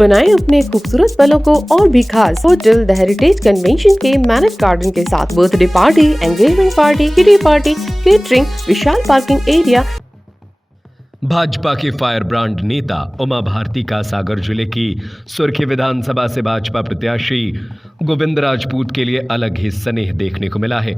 बनाएं अपने खूबसूरत पलों को और भी खास। होटल द हेरिटेज कन्वेंशन के मैनेज गार्डन के साथ birthday party, engagement party, kitty party, catering, विशाल पार्किंग एरिया। भाजपा के फायर ब्रांड नेता उमा भारती का सागर जिले की सुर्खी विधानसभा से भाजपा प्रत्याशी गोविंद राजपूत के लिए अलग ही स्नेह देखने को मिला है।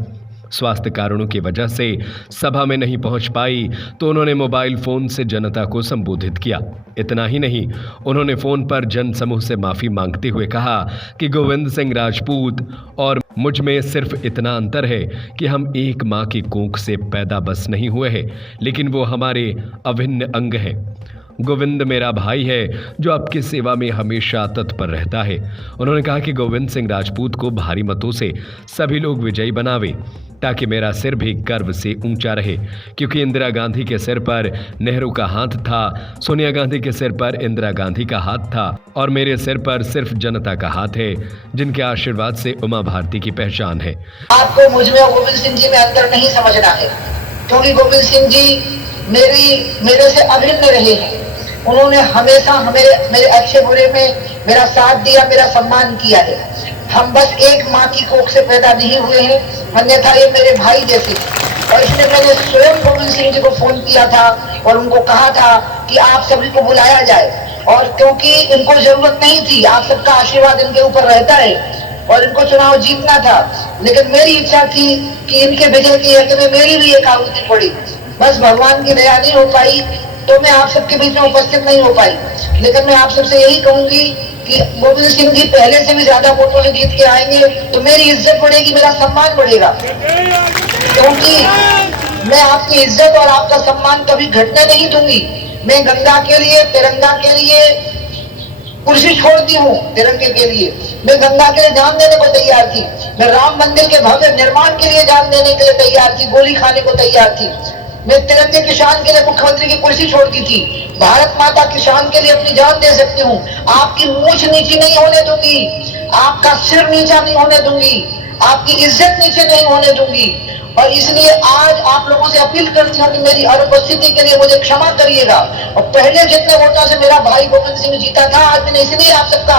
स्वास्थ्य कारणों की वजह से सभा में नहीं पहुंच पाई तो उन्होंने मोबाइल फोन से जनता को संबोधित किया। इतना ही नहीं, उन्होंने फोन पर जन समूह से माफी मांगते हुए कहा कि गोविंद सिंह राजपूत और मुझ में सिर्फ इतना अंतर है कि हम एक मां की कोख से पैदा बस नहीं हुए हैं, लेकिन वो हमारे अभिन्न अंग हैं। गोविंद मेरा भाई है जो आपकी सेवा में हमेशा तत्पर रहता है। उन्होंने कहा कि गोविंद सिंह राजपूत को भारी मतों से सभी लोग विजयी बनावे ताकि मेरा सिर भी गर्व से ऊंचा रहे, क्योंकि इंदिरा गांधी के सिर पर नेहरू का हाथ था, सोनिया गांधी के सिर पर इंदिरा गांधी का हाथ था और मेरे सिर पर सिर्फ जनता का हाथ है, जिनके आशीर्वाद से उमा भारती की पहचान है। आपको मुझ में और गोविंद सिंह जी में अंतर नहीं समझना है, क्योंकि गोविंद सिंह जी मेरे से अभिन्न रहे हैं। उन्होंने हमेशा मेरे अच्छे बुरे में मेरा साथ दिया, मेरा सम्मान किया है। हम बस एक माँ की कोख से पैदा नहीं हुए हैं, अन्यथा ये मेरे भाई जैसे। और इसलिए मैंने स्वयं गोविंद सिंह जी को फोन किया था और उनको कहा था कि आप सभी को बुलाया जाए, और क्योंकि इनको जरूरत नहीं थी, आप सबका आशीर्वाद इनके ऊपर रहता है और इनको चुनाव जीतना था, लेकिन मेरी इच्छा थी कि इनके विजय की यज्ञ में मेरी भी एक आहुति पड़ी। बस भगवान की दया नहीं हो पाई तो मैं आप सबके बीच में उपस्थित नहीं हो पाई। लेकिन मैं आप सबसे यही कहूंगी कि गोविंद सिंह जी पहले से भी ज्यादा वोटों से जीत के आएंगे तो मेरी इज्जत बढ़ेगी, मेरा सम्मान बढ़ेगा, क्योंकि मैं आपकी इज्जत और आपका सम्मान कभी घटने नहीं दूंगी। मैं गंगा के लिए, तिरंगा के लिए कुर्सी छोड़ती हूँ, तिरंगे के लिए मैं गंगा के लिए जान देने को तैयार थी। मैं राम मंदिर के भव्य निर्माण के लिए जान देने के लिए तैयार थी, गोली खाने को तैयार थी। मैं तिरंगे की शान के लिए मुख्यमंत्री की कुर्सी छोड़ती थी। भारत माता की शान के लिए अपनी जान दे सकती हूँ। आपकी मूंछ नीची नहीं होने दूंगी, आपका सिर नीचा नहीं होने दूंगी, आपकी इज्जत नीचे नहीं होने दूंगी। और इसलिए आज आप लोगों से अपील करती हूँ कि मेरी अनुपस्थिति के लिए मुझे क्षमा करिएगा। और पहले जितने वोटों से मेरा भाई गोविंद सिंह जीता था, आज मैंने इसलिए आप सबका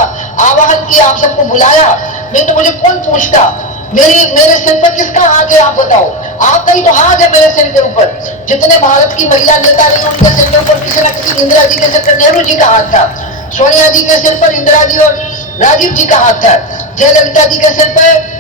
आह्वान किया, आप सबको बुलाया। नहीं तो मुझे कौन पूछता मेरे सिर पर किसका हाथ है, आप बताओ। आपका ही तो हाथ है मेरे सिर के ऊपर। जितने भारत की महिला नेता रही उनके सिर के ऊपर किसी न किसी, इंदिरा जी के सिर पर नेहरू जी का हाथ था, सोनिया जी के सिर पर इंदिरा जी और राजीव जी का हाथ था, जयललिता जी के सिर पर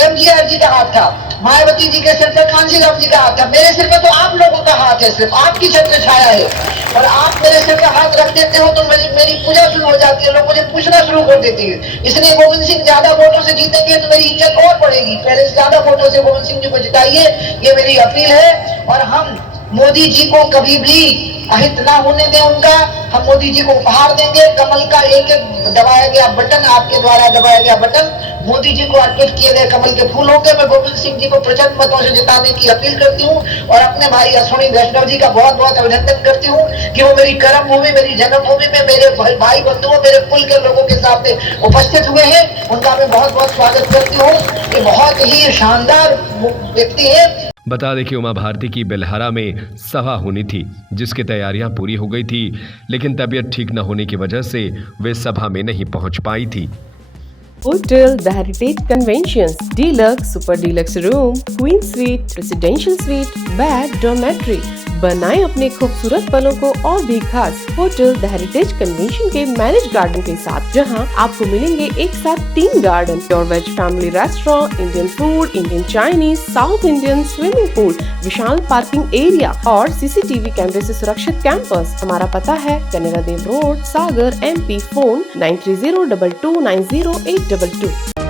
एमजीआर जी का हाथ था, मायावती जी के सिर पर कांशीराम जी का हाथ था। मेरे सिर पे तो आप लोगों का हाथ है, सिर्फ आपकी छत्र छाया है। और आप मेरे सिर पे हाथ रख देते हो तो मेरी पूजा शुरू हो जाती है, लोग मुझे पूछना शुरू कर देते हैं। इसलिए गोविंद सिंह ज्यादा वोटों से जीतेंगे तो मेरी इज्जत और बढ़ेगी। पहले से ज्यादा वोटों से गोविंद सिंह जी को जिताइए, ये मेरी अपील है। और हम मोदी जी को कभी भी अहित ना होने दें उनका। हम मोदी जी को उपहार देंगे, कमल का एक दबाया गया बटन, आपके द्वारा दबाया गया बटन मोदी जी को अर्पित किए गए कमल के फूल होंगे। मैं गोविंद सिंह जी को प्रचंड मतों से जिताने की अपील करती हूँ और अपने भाई अश्विनी वैष्णव जी का बहुत बहुत अभिनंदन करती हूँ कि वो मेरी कर्म भूमि, मेरी जन्मभूमि में मेरे भाई बंधुओं, मेरे कुल के लोगों के सामने उपस्थित हुए हैं। उनका मैं बहुत बहुत स्वागत करती हूँ। ये बहुत ही शानदार व्यक्ति है। बता दें कि उमा भारती की बेलहरा में सभा होनी थी, जिसकी तैयारियां पूरी हो गई थी, लेकिन तबीयत ठीक न होने की वजह से वे सभा में नहीं पहुंच पाई थी। Hotel the heritage convention, deluxe, super deluxe room, queen suite, residential suite, bed, dormitory. बनाएं अपने खूबसूरत पलों को और भी खास। होटल द हेरिटेज कन्वेंशन के मैनेज गार्डन के साथ, जहां आपको मिलेंगे एक साथ 3 garden, pure veg family restaurant, Indian food, Indian Chinese, south Indian, swimming pool, विशाल पार्किंग एरिया और सीसीटीवी कैमरे से सुरक्षित कैंपस। हमारा पता है कनेरा देव रोड, सागर, MP। फोन 9302290822।